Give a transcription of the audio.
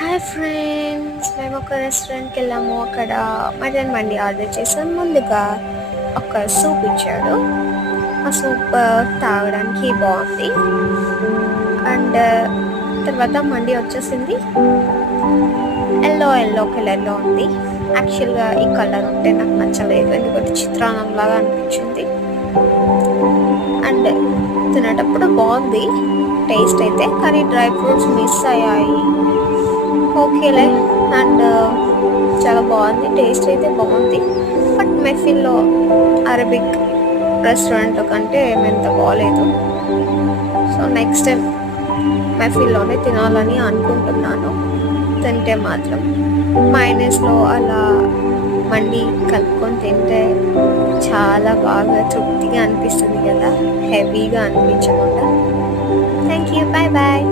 Hi friends, మేము ఒక రెస్టారెంట్కి వెళ్ళాము. అక్కడ మటన్ మండి ఆర్డర్ చేసాం. ముందుగా ఒక సూప్ ఇచ్చాడు. ఆ సూప్ తాగడానికి బాగుంది. అండ్ తర్వాత మండి వచ్చేసింది. ఎల్లో కలర్లో ఉంది. యాక్చువల్గా ఈ కలర్ ఉంటే నాకు నచ్చలేదు, ఎందుకంటే చిత్రాన్నం లాగా అనిపించింది. అండ్ తినేటప్పుడు బాగుంది టేస్ట్ అయితే, కానీ డ్రై ఫ్రూట్స్ మిస్ అయ్యాయి. ఓకేలే. అండ్ చాలా బాగుంది, టేస్ట్ అయితే బాగుంది. బట్ మెఫిల్లో అరబిక్ రెస్టారెంట్ కంటే ఏమంత బాగాలేదు. సో నెక్స్ట్ టైం మెఫిల్లోనే తినాలని అనుకుంటున్నాను. తింటే మాత్రం మైనస్లో అలా మండి కలుపుకొని తింటే చాలా బాగా తృప్తిగా అనిపిస్తుంది కదా, హెవీగా అనిపించకుండా. Thank you, bye bye.